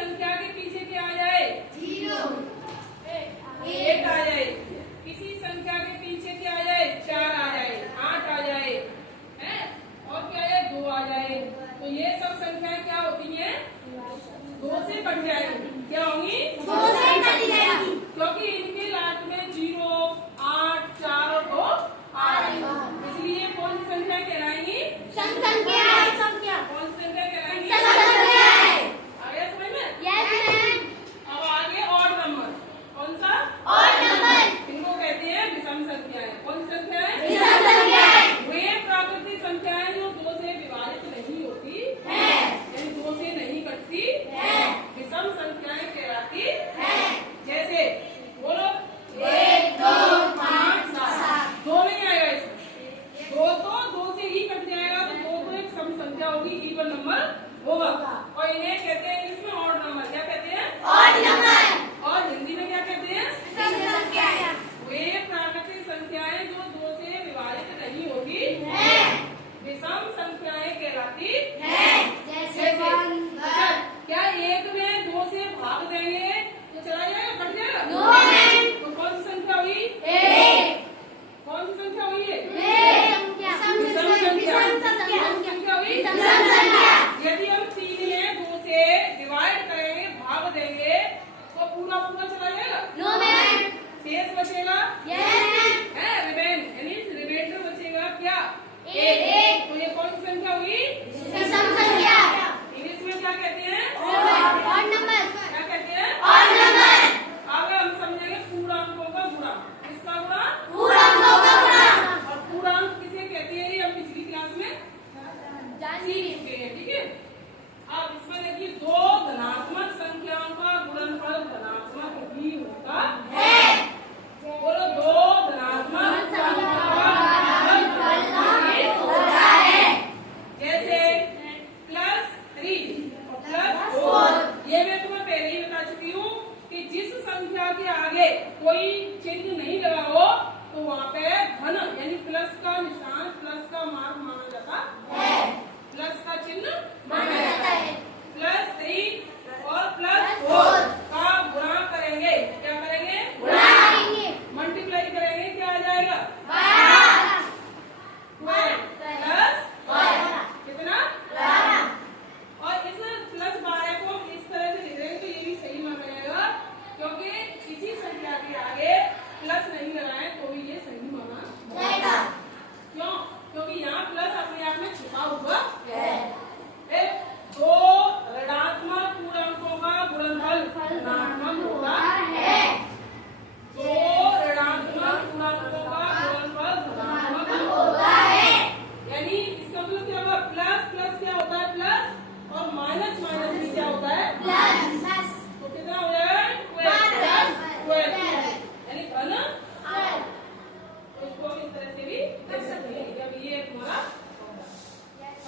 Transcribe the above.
संख्या के पीछे क्या आ जाए? 0 8 आ जाए। किसी संख्या के पीछे क्या आ जाए? 4 आ जाए, 8 आ जाए, है और क्या आ जाए? 2 आ जाए। तो ये सब संख्याएं क्या होती हैं? 2 से कट जाएंगी। क्या होंगी? 2 से कट जाएगी, क्योंकि इनके लास्ट में 0, 8, 4 और 2 आ रही है। इसलिए कौन सी संख्या कहलाएंगी? सम संख्या। कौन सी संख्या कहलाएंगी? सम संख्या। आ गया समझ में? Yes ma'am. अब आगे ऑड नंबर। कौन सा? Odd number. इनको कहते हैं विषम संख्याएं। कौन सी संख्याएं? विषम संख्याएं। वे प्राकृतिक संख्याएं जो 2 से विभाजित नहीं होती है, यानी 2 से नहीं कटती है, विषम संख्याएं कहलाती है। जैसे बोलो 1 2 5 7। 2 नहीं आएगा इसमें। 2 तो 2 से ही कट जाएगा, तो 2 तो एक सम संख्या होगी, इवन नंबर होगा। और इन्हें कहते हैं इंग्लिश में ऑड नंबर। क्या कहते हैं? Odd number. और हिंदी में क्या कहते हैं? सम संख्या वे प्राकृतिक संख्याएं जो 2 से विभाजित नहीं होती है, विषम संख्याएं कहलाती है। जैसे 1 क्या 1 में 2 से भाग देंगे तो चला जाएगा, कट जाएगा? No ma'am. तो कौन सी संख्या हुई? 1 कौन सी संख्या हुई है? विषम संख्या संख्या हुई? सम संख्या। यदि हम 3 में 2 से डिवाइड करेंगे, भाग देंगे, तो पूरा पूरा चला जाएगा? No ma'am. शेष बचेगा यस मैम। है रिमेन, यानी रिमाइंडर बचेगा क्या? 1। तो ये कौन सी संख्या हुई? विषम संख्या। इंग्लिश में क्या कहते हैं? Odd number. क्या कहते हैं? Odd number. अब हम समझेंगे पूर्णांकों का गुणा। किसका गुणा? पूर्णांकों का गुणा। और पूर्णांक किसे कहते हैं? ये हम पिछली क्लास में सीख चुके हैं, ठीक है? अब इसमें देखिए 2 धनात्मक संख्याओं का गुणनफल धनात्मक ही होता है। बोलो 2 धनात्मक संख्याओं का गुणनफल धनात्मक होता है। जैसे +3 और +4। ये मैं तुम्हें पहले ही बता चुकी हूँ कि जिस संख्या के आगे कोई चिन्ह नहीं लगा हो तो वहाँ पे धन यानी प्लस का निशान, प्लस का मार्क माना जाता है, प्लस का चिन्ह माना जाता है। +3